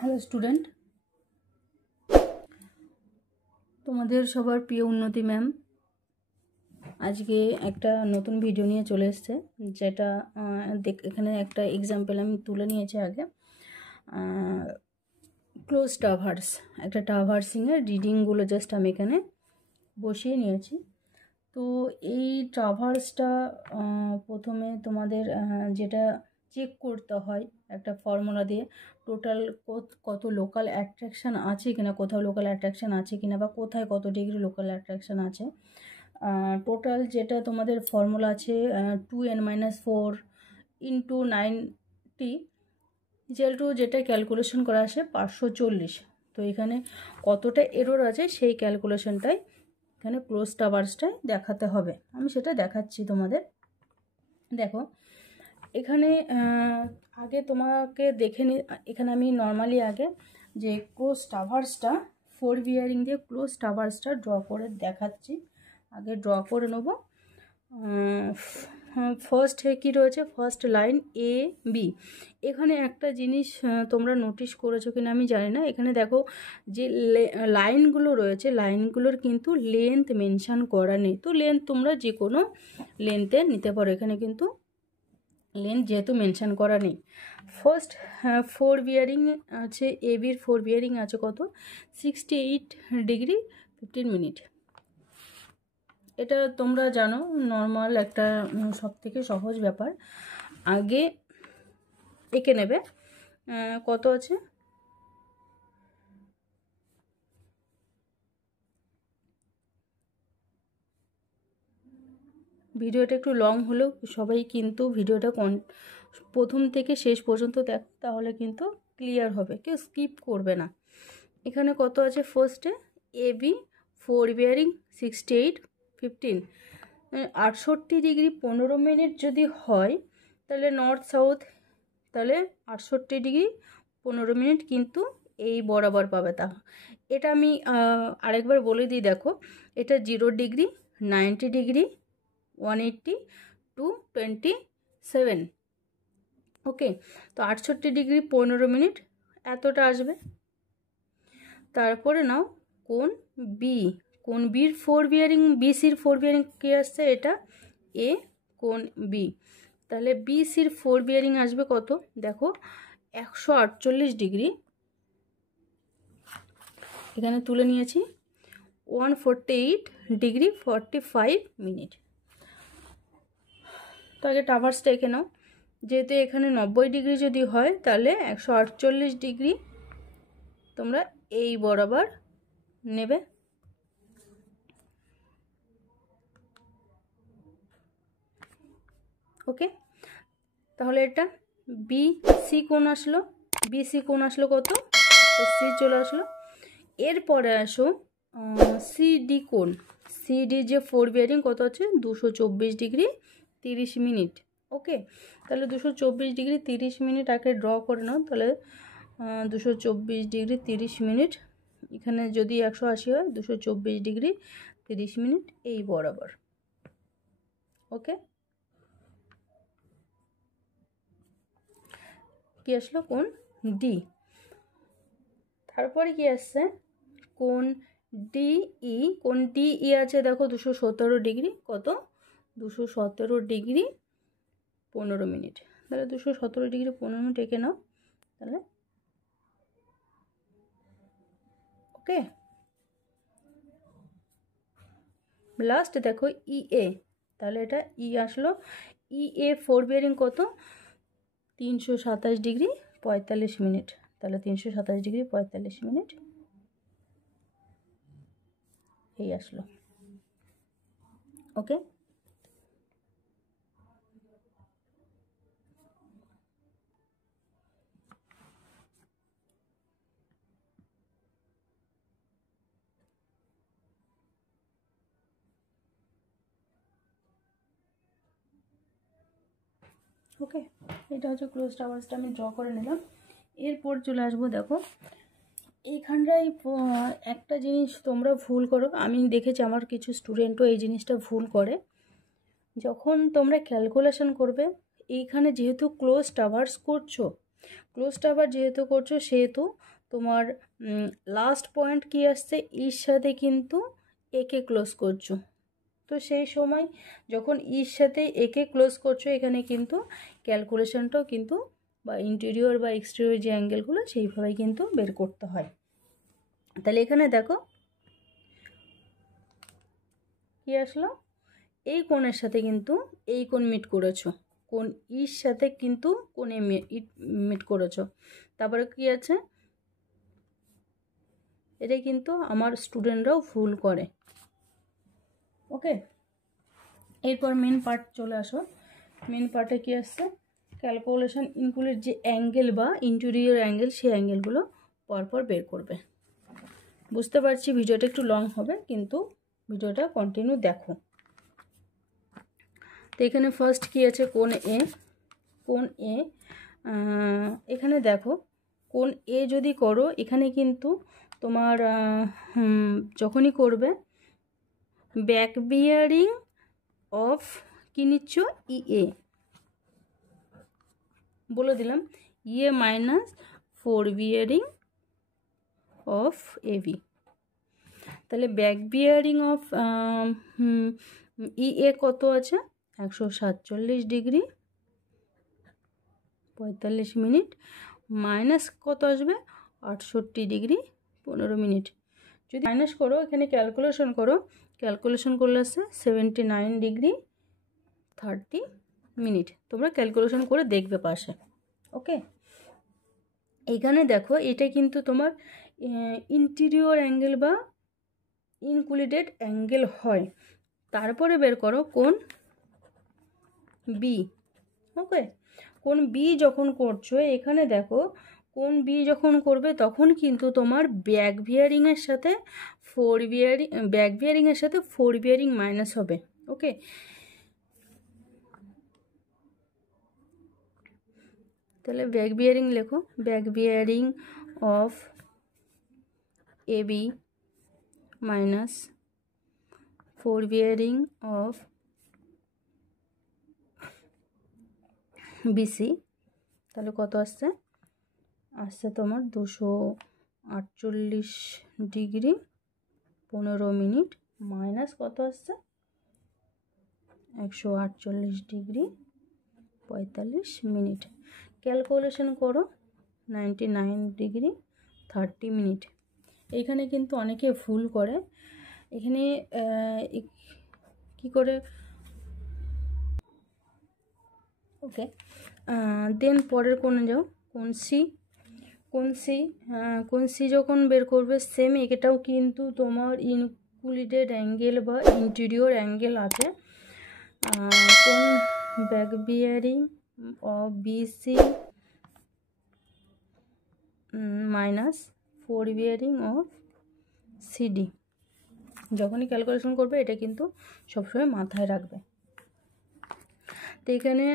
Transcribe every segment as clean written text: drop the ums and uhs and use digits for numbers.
Hello student, তোমাদের সবার প্রিয় উন্নতি ম্যাম আজকে একটা নতুন ভিডিও নিয়ে চলে এসেছে। যেটা এখানে একটা এক্সাম্পল আমি তুলে নিয়েছি আগে। ক্লোজ ট্রাভার্স, একটা ট্রাভার্সিংয়ের রিডিংগুলো জাস্ট আমি এখানে বসিয়ে নিয়েছি। তো এই ট্রাভার্সটা প্রথমে তোমাদের যেটা চেক করতে হয় একটা ফর্মুলা দিয়ে, টোটাল কত লোকাল অ্যাট্রাকশান আছে কিনা, কোথাও লোকাল অ্যাট্রাকশান আছে কিনা, বা কোথায় কত ডিগ্রি লোকাল অ্যাট্রাকশান আছে। টোটাল যেটা তোমাদের ফর্মুলা আছে 2n-4 × 90 ইকুয়াল টু যেটা ক্যালকুলেশন করা আসে 540। তো এখানে কতটা এরর আছে সেই ক্যালকুলেশনটাই এখানে ক্লোজ ট্রাভার্সটাই দেখাতে হবে। আমি সেটা দেখাচ্ছি তোমাদের। দেখো এখানে আগে তোমাকে দেখে এখানে আমি নর্মালি আগে যে ক্লোজ ট্রাভার্সটা 4 বিয়ারিং দিয়ে ক্লোজ ট্রাভার্সটা ড্র করে দেখাচ্ছি। আগে ড্র করে নেব। ফার্স্ট কী রয়েছে, ফার্স্ট লাইন এ বি। এখানে একটা জিনিস তোমরা নোটিশ করেছো কিনা আমি জানি না। এখানে দেখো যে লাইনগুলো রয়েছে, লাইনগুলোর কিন্তু লেন্থ মেনশান করা নেই। তো লেন্থ তোমরা যে কোনো লেন্থে নিতে পারো, এখানে কিন্তু লেন্থ যেহেতু মেনশান করা নেই। ফার্স্ট 4 বিয়ারিং আছে, এ বির 4 বিয়ারিং আছে কত, 68 ডিগ্রি 15 মিনিট। এটা তোমরা জানো, নর্মাল একটা সব থেকে সহজ ব্যাপার। আগে এঁকে নেবে কত আছে, ভিডিওটা একটু লং হলেও সবাই কিন্তু ভিডিওটা প্রথম থেকে শেষ পর্যন্ত দেখ, তাহলে কিন্তু ক্লিয়ার হবে, কেউ স্কিপ করবে না। এখানে কত আছে, ফার্স্টে A B 4 bearing 68 15, 68 degree 15 minute যদি হয় তাহলে নর্থ সাউথ, তাহলে 68 ডিগ্রি 15 মিনিট কিন্তু এই বরাবর পাবে। তা এটা আমি আরেকবার বলে দিই, দেখো এটা 0 ডিগ্রি 90 ডিগ্রি 180 টু 27। ওকে, তো 68 ডিগ্রি 15 মিনিট এতটা আসবে। তারপরে নাও কোণ বি, কোণ বির 4 বিয়ারিং, বিসির 4 বিয়ারিং কে আসছে, এটা এ, কোণ বি। তাহলে বিসির 4 বিয়ারিং আসবে কত, দেখো 148 ডিগ্রি, এখানে তুলে নিয়েছি 148 ডিগ্রি 45 মিনিট। তো আগে ট্রাভার্সটা এঁকে নাও। যেহেতু এখানে 90 ডিগ্রি যদি হয় তাহলে 148 ডিগ্রি তোমরা এই বরাবর নেবে। ওকে, তাহলে এটা বিসি কোণ আসলো, বিসি কোণ আসলো কত, তো সি চলে আসলো। এরপরে আসো সিডি কোণ, সিডি যে 4 বিয়ারিং কত আছে 224 ডিগ্রি 30 মিনিট। ওকে, তাহলে 224 ডিগ্রি 30 মিনিট আগে ড্র করে নাও। তাহলে 224 ডিগ্রি 30 মিনিট, এখানে যদি 180 হয় 224 ডিগ্রি 30 মিনিট এই বরাবর। ওকে, কি আসলো, কোণ ডি। তারপরে কি আসছে, কোণ ডিই, কোণ ডিই আছে দেখো 217 ডিগ্রি, কত 217 ডিগ্রি 15 মিনিট। তাহলে 217 ডিগ্রি 15 মিনিট এঁকে নাও তাহলে। ওকে, লাস্ট দেখো ইএ, তাহলে এটা ই আসলো, ইএ 4 বিয়ারিং কত 327 ডিগ্রি 45 মিনিট। তাহলে 327 ডিগ্রি 45 মিনিট এই আসলো। ওকে, ওকে, এটা হচ্ছে ক্লোজ ট্রাভার্সটা আমি ড্র করে নিলাম। এরপর চলে আসবো, দেখো এইখানটায় একটা জিনিস তোমরা ভুল করো, আমি দেখেছি আমার কিছু স্টুডেন্টও এই জিনিসটা ভুল করে। যখন তোমরা ক্যালকুলেশন করবে, এইখানে যেহেতু ক্লোজ ট্রাভার্স করছো ক্লোজ টাভার যেহেতু করছো সেহেতু তোমার লাস্ট পয়েন্ট কি আসছে, ইর সাথে কিন্তু একে ক্লোজ করছো। তো সেই সময় যখন ইর সাথে একে ক্লোজ করছো এখানে কিন্তু ক্যালকুলেশনটাও কিন্তু বা ইন্টেরিয়র বা এক্সটেরিয়র যে অ্যাঙ্গেলগুলো সেইভাবেই কিন্তু বের করতে হয়। তাহলে এখানে দেখো কি আসলো, এই কোণের সাথে কিন্তু এই কোণ মিট করেছো, কোণ ইর সাথে কিন্তু কোণে মিট করেছো। তারপরে কি আছে, এটা কিন্তু আমার স্টুডেন্টরাও ভুল করে। ওকে, এরপর মেন পার্ট চলে আসো। মেন পার্টে কি আসছে, ক্যালকুলেশন ইনক্লুডেড যে অ্যাঙ্গেল বা ইন্টেরিয়র অ্যাঙ্গেল সেই অ্যাঙ্গেলগুলো পরপর বের করবে। বুঝতে পারছি ভিডিওটা একটু লং হবে, কিন্তু ভিডিওটা কন্টিনিউ দেখো। তো এখানে ফার্স্ট কি আছে, কোণ এ। কোণ এ, এখানে দেখো কোণ এ যদি করো এখানে কিন্তু তোমার যখনই করবে ব্যাক বিয়ারিং অফ কি নিচ্ছ, ইএ বলে দিলাম, ইএ মাইনাস 4 বিয়ারিং অফ এবি। তাহলে ব্যাক বিয়ারিং অফ ইএ কত আছে, 147 ডিগ্রি 45 মিনিট, মাইনাস কত আসবে 68 ডিগ্রি 15 মিনিট। যদি মাইনাস করো এখানে ক্যালকুলেশন করো, ক্যালকুলেশন করলে আসছে 79 ডিগ্রি 30 মিনিট। তোমরা ক্যালকুলেশন করে দেখবে পাশে। ওকে, এখানে দেখো এটা কিন্তু তোমার ইন্টেরিয়র অ্যাঙ্গেল বা ইনক্লুডেড অ্যাঙ্গেল হয়। তারপরে বের করো কোণ বি। ওকে, কোণ বি যখন করছো এখানে দেখো কোণ বি যখন করবে তখন কিন্তু তোমার ব্যাক বিয়ারিংয়ের সাথে 4 বিয়ারিং, ব্যাক বিয়ারিংয়ের সাথে 4 বিয়ারিং মাইনাস হবে। ওকে, তাহলে ব্যাক বিয়ারিং লেখো, back bearing of AB minus 4 bearing of BC. তাহলে কত আসছে, আসছে তোমার 248 ডিগ্রি 15 মিনিট, মাইনাস কত আসছে 148 ডিগ্রি 45 মিনিট। ক্যালকুলেশন করো 99 ডিগ্রি 30 মিনিট। এখানে কিন্তু অনেকে ভুল করে, এখানে কি করে। ওকে, দেন পরের কোণে যাও, কোণ সি। কোণ সি যখন বের করবে সেম এটাও কিন্তু তোমার ইনক্লুডেড অ্যাঙ্গেল বা ইন্টেরিয়র অ্যাঙ্গেল আছে। কোণ back bearing of BC minus 4 bearing of CD. যখনই ক্যালকুলেশন করবে এটা কিন্তু সবসময় মাথায় রাখবে। তো এখানে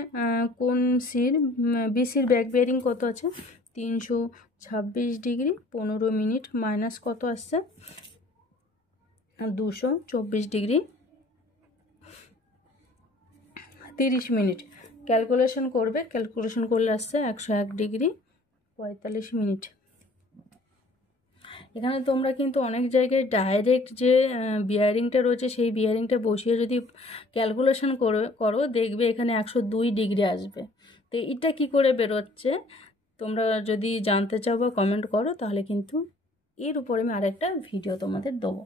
কোণ সির বিসির ব্যাক বিয়ারিং কত আছে 326 ডিগ্রি 15 মিনিট, মাইনাস কত আসছে 224 ডিগ্রি 30 মিনিট। ক্যালকুলেশন করবে, ক্যালকুলেশন করলে আসছে 101 ডিগ্রি 45 মিনিট। এখানে তোমরা কিন্তু অনেক জায়গায় ডাইরেক্ট যে বিয়ারিংটা রয়েছে সেই বিয়ারিংটা বসিয়ে যদি ক্যালকুলেশন করো দেখবে এখানে 102 ডিগ্রি আসবে। তো এটা কি করে বেরোচ্ছে তোমরা যদি জানতে চাও বা কমেন্ট করো তাহলে কিন্তু এর উপরে আমি আরেকটা ভিডিও তোমাদের দেবো।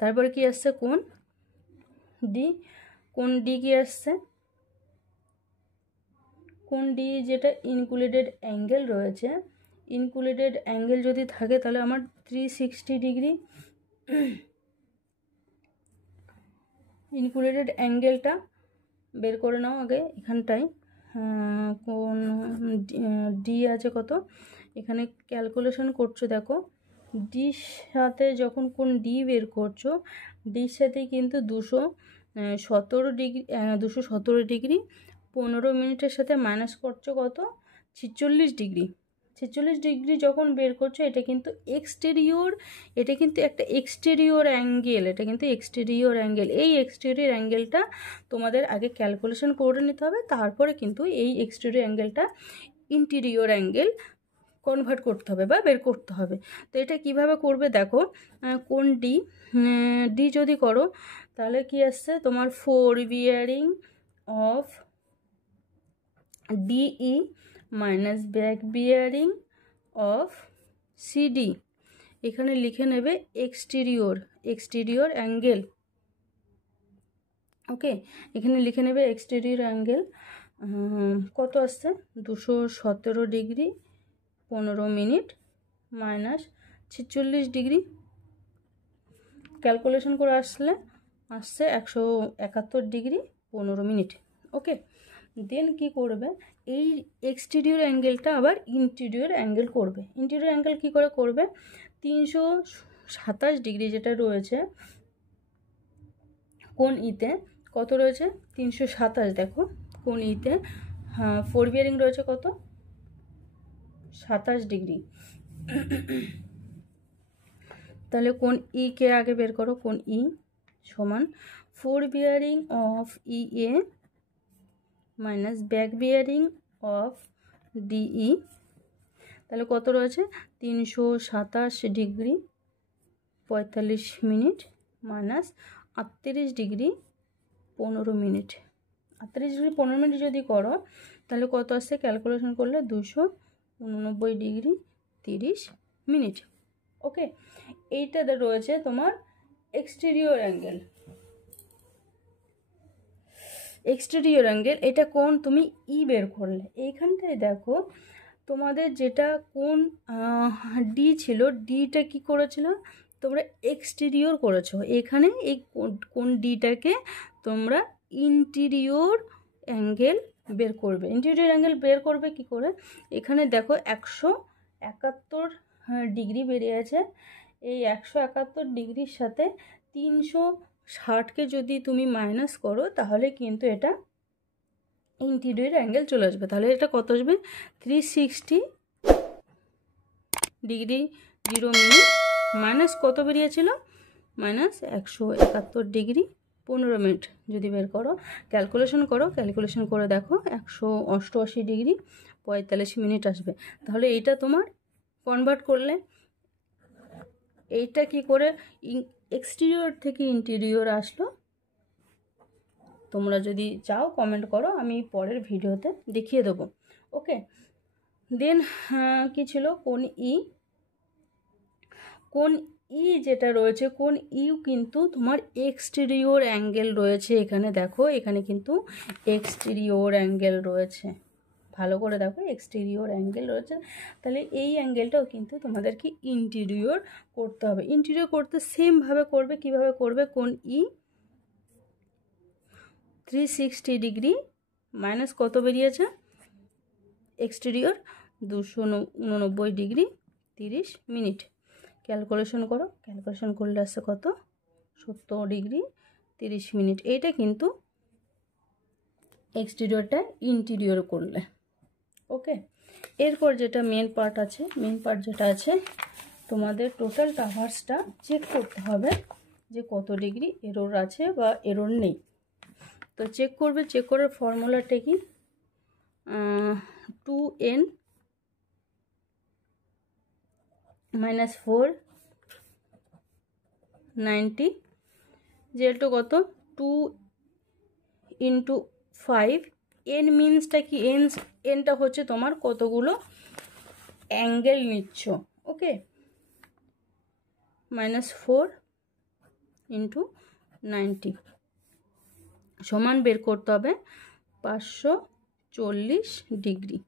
তারপরে কি আসছে কোণ ডি। কোণ ডি কি আসছে, কোণ ডি যেটা ইনক্লুডেড অ্যাঙ্গেল রয়েছে, ইনক্লুডেড অ্যাঙ্গেল যদি থাকে তাহলে আমার 360 ডিগ্রি ইনক্লুডেড অ্যাঙ্গেলটা বের করে নাও আগে। এখানটায় কোণ ডি আছে কত, এখানে ক্যালকুলেশন করছো দেখো ডির সাথে যখন কোণ ডি বের করছো ডির সাথে কিন্তু 217 ডিগ্রি 217 ডিগ্রি 15 মিনিটের সাথে মাইনাস করছো কত 46 ডিগ্রি 46 ডিগ্রি যখন বের করছো এটা কিন্তু এক্সটেরিয়র, এটা কিন্তু একটা এক্সটেরিয়র অ্যাঙ্গেল, এটা কিন্তু এক্সটেরিয়র অ্যাঙ্গেল। এই এক্সটেরিয়র অ্যাঙ্গেলটা তোমাদের আগে ক্যালকুলেশন করে নিতে হবে, তারপরে কিন্তু এই এক্সটেরিয়র অ্যাঙ্গেলটা ইন্টেরিয়র অ্যাঙ্গেল কনভার্ট করতে হবে বা বের করতে হবে। তো এটা কিভাবে করবে দেখো, কোন ডি যদি করো তাহলে কি আসছে তোমার fore bearing of DE minus back bearing of CD, এখানে লিখে নেবে এক্সটেরিয়র অ্যাঙ্গেল। ওকে, এখানে লিখে নেবে এক্সটেরিয়র অ্যাঙ্গেল কত আসছে 217 degree 15 minute minus 46 degree, calculation করে আসছে 171 ডিগ্রি 15 মিনিট। ওকে, দেন কি করবে, এই এক্সটেরিয়র অ্যাঙ্গেলটা আবার ইন্টেরিয়র অ্যাঙ্গেল করবে। ইন্টেরিয়র অ্যাঙ্গেল কি করে করবে, 327 ডিগ্রি যেটা রয়েছে কোন ইতে, কত রয়েছে 327, দেখো কোন ইতে, হ্যাঁ ফোর বিয়ারিং রয়েছে কত 27 ডিগ্রি। তাহলে কোন ই কে আগে বের করো, কোন ই সমান fore bearing of E A minus back bearing of DE, তাহলে কত রয়েছে 327 degree 45 minute minus 38 degree 15 minute. 38 degree 15 minute যদি করো তাহলে কত আসছে, ক্যালকুলেশন করলে 289 ডিগ্রি 30 মিনিট। ওকে, এইটাতে রয়েছে তোমার এক্সটেরিয়র অ্যাঙ্গেল। এক্সটেরিয়র অ্যাঙ্গেল এটা কোন তুমি ই বের করলে, এইখানটায় দেখো তোমাদের যেটা কোন ডি ছিল, ডিটা কি করেছিল তোমরা এক্সটেরিয়র করেছো, এখানে এই কোন ডিটাকে তোমরা ইন্টেরিয়র অ্যাঙ্গেল বের করবে। ইন্টেরিয়র অ্যাঙ্গেল বের করবে কি করে, এখানে দেখো 171 ডিগ্রি বেরিয়ে আছে, এই 171 ডিগ্রির সাথে 360কে যদি তুমি মাইনাস করো তাহলে কিন্তু এটা ইন্টেরিয়র অ্যাঙ্গেল চলে আসবে। তাহলে এটা কত আসবে 360 ডিগ্রি 0 মিনিট মাইনাস কত বেরিয়েছিল, মাইনাস 171 ডিগ্রি 15 মিনিট। যদি বের করো ক্যালকুলেশন করে দেখো 188 ডিগ্রি 45 মিনিট আসবে। তাহলে এইটা তোমার কনভার্ট করলে এইটা কি করে এক্সটেরিয়র থেকে ইন্টেরিয়র আসলো, তোমরা যদি চাও কমেন্ট করো, আমি পরের ভিডিওতে দেখিয়ে দেবো। ওকে, দেন কি ছিল কোন ই যেটা রয়েছে, কোন ইউ কিন্তু তোমার এক্সটেরিয়র অ্যাঙ্গেল রয়েছে, এখানে দেখো এখানে কিন্তু এক্সটেরিয়র অ্যাঙ্গেল রয়েছে, ভালো করে দেখো এক্সটেরিয়র অ্যাঙ্গেল রয়েছে। তাহলে এই অ্যাঙ্গেলটাও কিন্তু তোমাদেরকে ইন্টেরিয়র করতে হবে। ইন্টেরিয়র করতে সেমভাবে করবে, কিভাবে করবে, কোন ই 360 ডিগ্রি মাইনাস কত বেরিয়েছে এক্সটেরিয়র 289 ডিগ্রি 30 মিনিট, ক্যালকুলেশন করলে আসছে কত 70 ডিগ্রি 30 মিনিট। এইটা কিন্তু এক্সটেরিয়রটা ইন্টেরিয়র করলে। ওকে, এরপর যেটা মেন পার্ট যেটা আছে তোমাদের টোটাল ট্রাভার্সটা চেক করতে হবে যে কত ডিগ্রি এরর আছে বা এরর নেই। তো চেক করার ফর্মুলাটা কি, 2n মাইনাস 4 90 যেটা কত 2 ইন্টু 5, এন মিনসটা কি, এনটা হচ্ছে তোমার কতগুলো অ্যাঙ্গেল নিচ্ছ। ওকে, মাইনাস 4 ইন্টু 90 সমান বের করতে হবে 540 ডিগ্রি।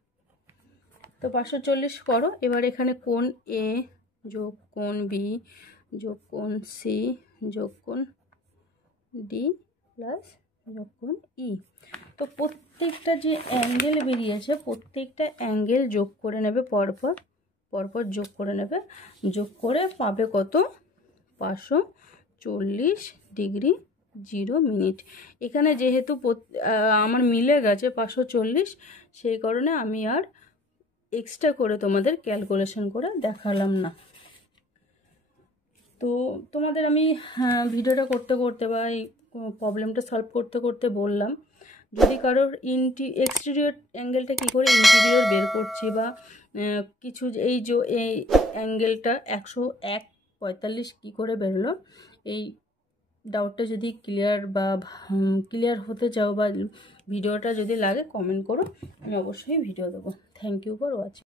তো 540 করো, এবার এখানে কোণ এ যোগ কোণ বি যোগ কোণ সি যোগ কোণ ডি প্লাস যোগ কোণ ই। তো প্রত্যেকটা যে অ্যাঙ্গেল বেরিয়েছে প্রত্যেকটা অ্যাঙ্গেল যোগ করে নেবে, পরপর যোগ করে নেবে, যোগ করে পাবে কত 540 ডিগ্রি 0 মিনিট। এখানে যেহেতু আমার মিলে গেছে 540, সেই কারণে আমি আর এক্সট্রা করে তোমাদের ক্যালকুলেশন করে দেখালাম না। তো তোমাদের আমি ভিডিওটা করতে করতে বা এই প্রবলেমটা সলভ করতে করতে বললাম, যদি কারোর এক্সটেরিয়র অ্যাঙ্গেলটা কী করে ইন্টেরিয়র বের করছি বা কিছু এই যে এই অ্যাঙ্গেলটা 101.45 কী করে বেরোলো, এই ডাউটটা যদি ক্লিয়ার হতে চাও বা ভিডিওটা যদি লাগে কমেন্ট করো, আমি অবশ্যই ভিডিও দেবো। Thank you for watching.